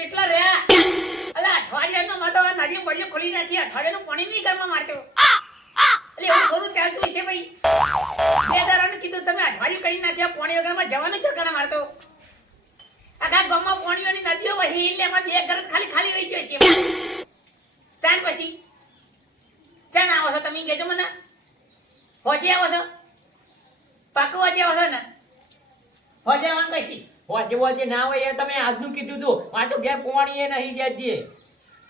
કેટલા રહ્યા. અલા, અઠવાડિયાનો માં તો નાજી બળીએ ખોલી નાખી. અઠવાડિયાનું પાણી નહીં કરવા મારતો. એટલે એવું થોડું ચાલતું છે ભાઈ. બે દાડાનું કીધું તમે અઠવાડિયું કરી નાખ્યા, પાણી વગરમાં જવાનું ચક્કર મારતો આખા ગામમાં પાણીઓની નદીઓ વહી એટલે એમાં બે ઘર જ ખાલી ખાલી રહી ગયો છે ત્યાર પછી ચાણ આવો છો તમે કહેજો મને હોજે આવો છો પાકું હોજે આવો છો ને હોજે આવવાનું વચ્ચે વચ્ચે ના હોય યાર તમે આજનું કીધું તું. આ તો ઘેર પોણી નહીં છે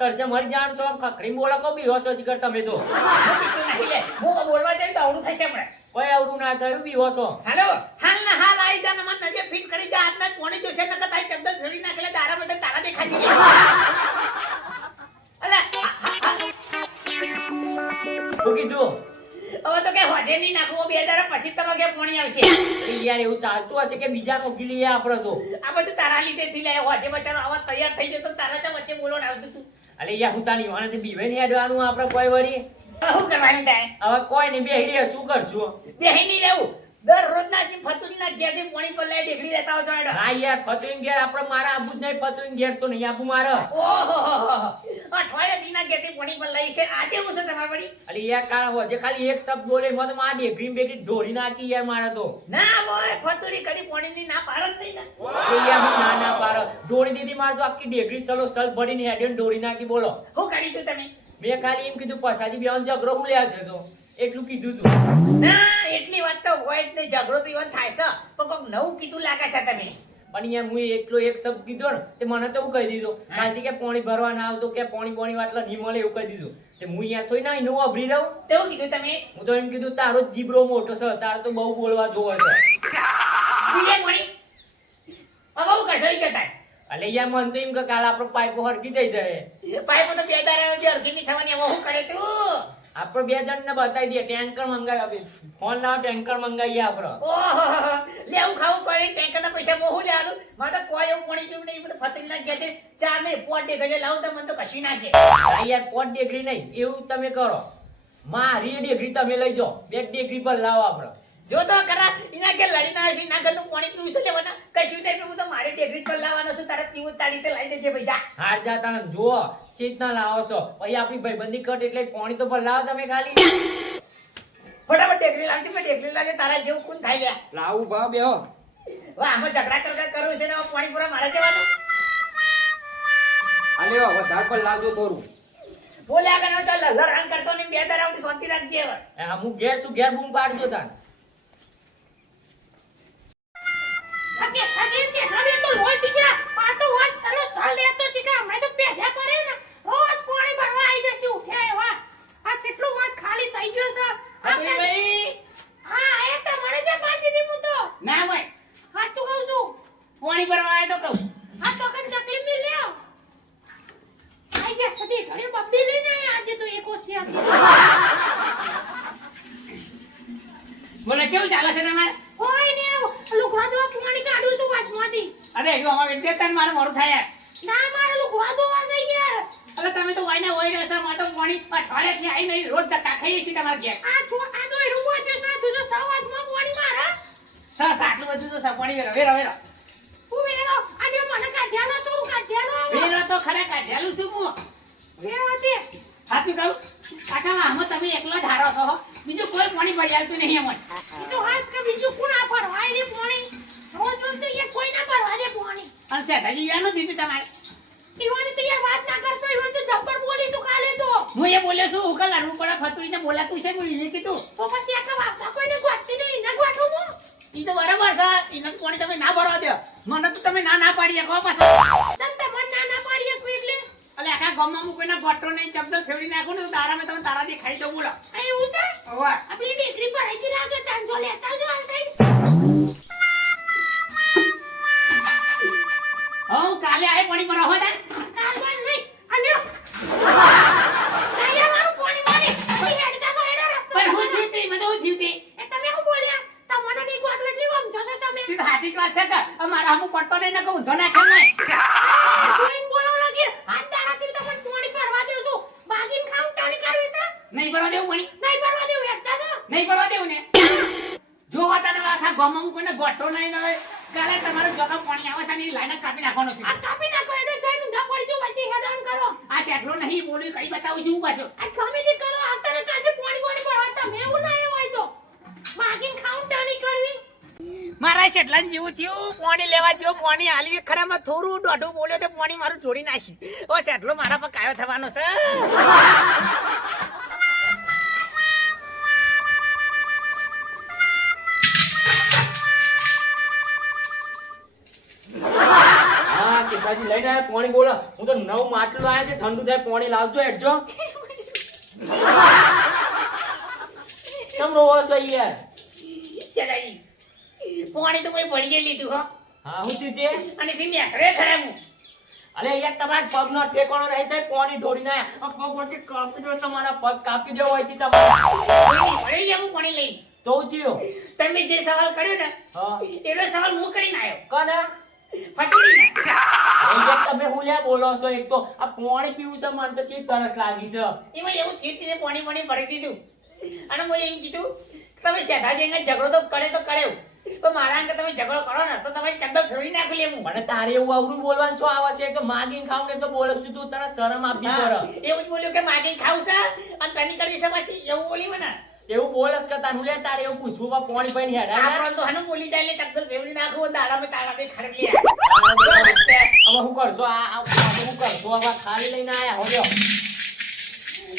તરસે મરી જાણ છો ખખડી બોલો કો બી હોશો જીગર તમે તો. હું બોલવા જઈ તો આવડું થશે હમણાં. કોઈ આવડું ના થયું બી હોશો. હાલો હાલ ના હાલ આઈ જા નમન નજે ફિટ કરી જા. આજના પોણી જોશે નકર તારી ચમદન ફેરી નાખેલે તારા બધા તારા દેખાશે. તો કે હોજે નહીં નાખવો બે દાડા પછી જ તમારે ઘેર પોણી આવશે? યાર એવું ચાલતું હશે કે બીજા કોકી લઈએ આપણે તો. આ બધું તારા લીધે થી લે હોજે બચારો આવા તૈયાર થઈ જતો તારા ચા વચ્ચે બોલો ને આવતું તું. અલે યાર હુતાની વાણે બીવે નહીં અડવાનું આપણે કોઈ વળી. શું કરવાનું થાય હવે કોઈ નહીં બેહી રહ્યો શું કરશું બેહી નહીં રહેવું. દર ના જીમ ફતુરીના ઘેરથી પોણી પર લઈ ડિગ્રી લેતા હોય છો હા યાર ફતુઈન ઘેર આપણે મારા આબુ જ નહીં ફતુન ઘેર તો નહીં આબુ મારો. ઓહો અઠવાડિયા દીના ઘેરથી પોણી પર લઈ છે. આજે હું છે તમારી પડી અલી યાર કાર હો જે ખાલી એક શબ્દ બોલે મત તો મારા ડેગરી બેગરી ઢોરી નાખી યાર મારે તો. ના બોય ફતુરી કદી પોણીની ના પાડો જ નહીં ને. યાર હું ના ના પાડ ઢોરી દીધી મારે તો આખી ડેગરી સલો સલ ભરીને ને ને ઢોરી નાખી બોલો. શું કરી તું તમે. મેં ખાલી એમ કીધું પછાડી બેન જગરો હું લ્યા છે તો. એટલું કીધું તું. ના એટલી વાત તો હોય જ નહીં. ઝઘડો તો ઈવન થાય છે. પણ કોક નવું કીધું લાગે છે તમે. યાર હું એટલો એક શબ્દ કીધો ને તે મને તો એવું કહી દીધો. કાલથી કે પાણી ભરવા ના આવતો કે પાણી પાણી વાટલા નહીં મળે એવું કહી દીધું. તે હું યાર થોડી ના એનું અભરી રહું તેવું કીધું તમે? હું તો એમ કીધું તારો જ જીબરો મોટો છે તારે તો બહુ બોલવા જોવો છે. કરશો કહેતા. એટલે યાર મને તો એમ કે કાલ આપણો પાઇપો હરકી થઈ જાય. પાઇપો તો બે દાડા જે અડધી ની થવાની હવે શું કરે તું? આપણે બે જણ ને બતાવી દઈએ ટેન્કર મંગાવી ફોન લાવો ટેન્કર મંગાવીએ આપણે. ઓહો લેવું ખાવું પડે ટેન્કર ના પૈસા મોહું લેવાનું મારે તો કોઈ એવું પાણી પીવું નહીં. બધું ફતિંગ ના ઘેર ચાર નહીં પોટ ડે લાવું તો મને તો કશી ના કે યાર પોટ ડિગ્રી નહીં એવું તમે કરો. મારી ડિગ્રી તમે લઈ જાઓ. બે ડિગ્રી પર લાવો આપણે. જો તો ખરા એના કે લડીને આવ્યો છે એના ઘરનું પાણી પીવું છે લેવાના. કશું નહીં પીવું તો મારે ટેકરી પર લાવવાનો છું. તારે પીવું તારી રીતે લઈ દેજે ભાઈ જા. હાર જાતા ને જુઓ. ચેતના લાવો છો. પછી આપણી ભાઈબંધી કટ એટલે પાણી તો પર લાવો તમે ખાલી. ફટાફટ ટેકરી લાવજે મેં ટેકરી લાવજે તારા જેવું કોણ થાય લ્યા. લાવું ભાવ બેહો. વા આમાં ઝઘડા કરતા કરું છે ને પાણી પૂરા મારે જવાનું. અલે વધારે પર લાવજો તોરું. બોલ્યા આગળ ચાલ લહરાન કરતો ને બે દર આવતી શાંતિ રાખજે હવે. હા હું ઘેર છું ઘેર બૂમ પાડજો તાન સકે સકે છે હવે તો લોહી પી ગયા આ તો વાત સલો સલ લેતો છે કે તો પેઢા પડે ને રોજ પાણી ભરવા આવી જશે. ઉઠ્યા એવા આ કેટલું વાજ ખાલી થઈ ગયો છે. હતરી ભાઈ? હા એ તો મને જે બાજી દી હું તો. ના ભાઈ. સાચું કહું છું. પાણી ભરવા આવ્યો તો કહું. આ તો કન ચકલી મિલ લ્યો. આઈ ગયા સટી ઘરે બબ્બી લઈને આયા. આજે તો એક ઓછી હતી. બોલે કેવું ચાલે છે તમારે? કોઈ ને લુગવા દો પાણી કાઢું છું વાજમાંથી અરે જો અમારે વિદ્યાર્થી મારું મોડું થાય ના મારે લુગવા દો યાર અરે તમે તો વાયના હોય રહેશો મારે તો પાણી અઠવાડિયાથી આઈ નહીં રોજ ધક્કા ખાઈએ છીએ તમારે ઘેર. આ છો આ તો એનું બોલ છે સાચું જો સવાજમાં પાણી મારા સસ આટલું બધું તો સપાણી વેરો વેરો વેરો. હું વેરો? આજે મને કાઢ્યાલો તું કાઢ્યાલો વેરો તો ખરા કાઢેલું છું હું. વેરો તે સાચું કહું? કાકા આમાં તમે એકલો ધારો છો બીજું કોઈ પાણી ભરી આવતું નહીં અમને તો હાસ કે બીજું કોણ આ ભરવાય રે પાણી? રોજ રોજ તો એ કોઈ ના ભરવા દે પાણી. અને શેઠાજી વ્યાનું દીધું તમારે. ઈવાની તો યાર વાત ના કરશો ઈવન તો જબ્બર બોલી તું કાલે તો. હું એ બોલ્યો છું ઉકલ લાડવું પડે ફતુરીને બોલાતું છે હું એને કીધું. તો પછી આખા વાપા કોઈને ગોઠતી નહીં ના ગોઠવું હું. ઈ તો બરાબર છે એને તો તમે ના ભરવા દો. મને તો તમે ના ના પાડી શકો પાછા. તમ તે ના ના એટલે. એટલે આખા ગામમાં હું કોઈના ગોટો નહીં ચપદલ ફેવડી નાખું ને તો તારા મેં તમે તારા દેખાડી દઉં બોલો. આ એવું છે? ઓવા આ પેલી ડીકરી પર આઈથી લાગે તાન લેતા જો તે તે એ તમે શું બોલ્યા? તમને નહીં ગોઠવું એટલી ઓમ છો તમે? તે સાચી જ વાત છે કે અમારા હમું પડતો ને કહું ઊંધો નાખે નહીં જોઈન બોલો લાગી હાથ તારાથી તો પણ પોણી ભરવા દેવ છું. બાગીન ખાઉં ટાણી કરવી છે? નહીં ભરવા દેવું મણી નહીં ભરવા દેવું હેડતા તો? નહીં ભરવા દેવું ને. જો વાતા તો આખા ગામમાં હું કોઈને ગોઠો નહીં ને કાલે તમારું જગા પાણી આવે છે ને લાઈન જ કાપી નાખવાનો છે. આ કાપી નાખો એનો જઈને ઊંધા શેઠલો નહીં બોલું કરી બતાવું છું હું પાછો. આ ગમે તે કરો આવતા ને કાજે પાણી પાણી ભરવા તમે એવું લાયો હોય તો માગીને ખાઉં ટાણી શેઠલાને જેવું થયું. પાણી લેવા જેવું પાણી હાલી ખરામાં થોડું દોઢું બોલ્યો તો પાણી મારું જોડી નાખ્યું. ઓ એટલો મારા પર કાયો થવાનો છે. હા કેસાજી લઈને આયા પાણી બોલો. હું તો નવ માટલું આવ્યા છે ઠંડુ થાય પાણી લાવજો એડજો કેમ રોવો છો યાર ચલાઈ પાણી તો કોઈ પડી લીધું હો. હા હું સીધે અને થી નેકરે ખરા હું અરે યાર તમારા પગનો ઠેકાણો રહી થાય પાણી ઢોળી ના પગ પરથી કાપી દો તમારા પગ કાપી દેવો હોય તમારે. પડી પાણી લઈને. તો હું તમે જે સવાલ કર્યો ને હા. એનો સવાલ હું કરીને આવ્યો કોને? તમે હું લ્યા બોલો છો એક તો આ પાણી પીવું છે મને તો ચીજ તરસ લાગી છે. એમાં એવું ચીજ પાણી પાણી ભરી દીધું. અને હું એમ કીધું તમે શેઠા જઈને ઝઘડો તો કરે તો કરે પણ મારા અંગે તમે ઝઘડો કરો ને તો તમે ચક્કર ફેરવી નાખી લેવું મને તારે એવું આવડું બોલવાનું છો આવા છે કે માગીને ખાવ ને તો બોલે છું તું તને શરમ આપી પડે. એવું જ બોલ્યું કે માગી ખાવ છે અને તની કરવી છે પછી એવું બોલી મને. એવું બોલ જ કરતા હું લે તારે એવું પૂછવું બા પોણી પાણી હેડા. આપણને તો હાનું બોલી જાય એટલે ચક્કર ફેરવી નાખવું મે તારા ખરવી લે. હવે હું કરજો આ હું કરજો હવે ખાલી લઈને આયા હો.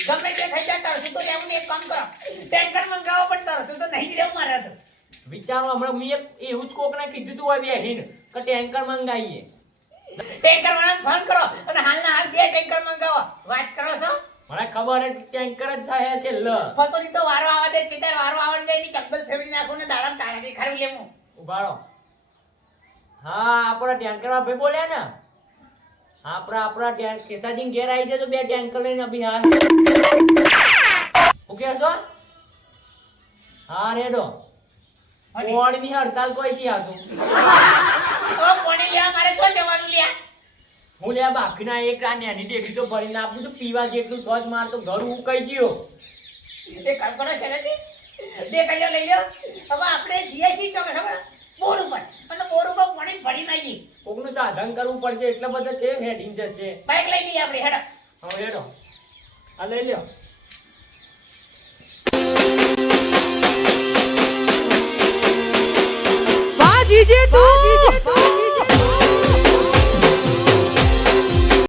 ગમે તે થઈ જાય શું તો રહેવું એક કામ કરો. ટેન્કર મંગાવો પણ શું તો નહીં રહેવું મારે તો વિચારો હમણાં મેં એક એવું જ કોકને કીધું તું હવે હીન કે ટેન્કર મંગાવીએ ટેન્કર વાળાને ફોન કરો અને હાલના હાલ બે ટેન્કર મંગાવો. વાત કરો છો? મને ખબર હે ટેન્કર જ થયા છે લ. ફતોની તો વારો આવા દે ચિતાર વારો આવવા દે એની ચક્કલ ફેરવી નાખું ને દાડા તારા દે લેમું ઉભારો હા આપણો ટેન્કર ભાઈ બોલ્યા ને. આપણા આપણા ટેન કેસાજીન ઘેર આવી જજો બે ટેન્કર લઈને અભી હાલ હું કહેશો? હા રેડો. પોણીની હડતાલ કોઈ છે આ તો? કોણી લ્યા? મારે છો જવાનું લ્યા? હું લ્યા બાકીના એક આ નેની ડેગી તો ભરીને આપું તો પીવા જેટલું તો જ માર તો ઘર હું કઈ ગયો. એ કામ છે શરજી દેખાઈ લઈ લો હવે આપણે જીએ છીએ ચોકે ખબર બોર ઉપર. અને બોર ઉપર પાણી ભરી નાખી. કોકનું સાધન કરવું પડશે એટલે બધા છે હેડિંગ જશે બાઇક લઈ લઈએ આપણે હેડો. હવે હેડો. આ લઈ લ્યો.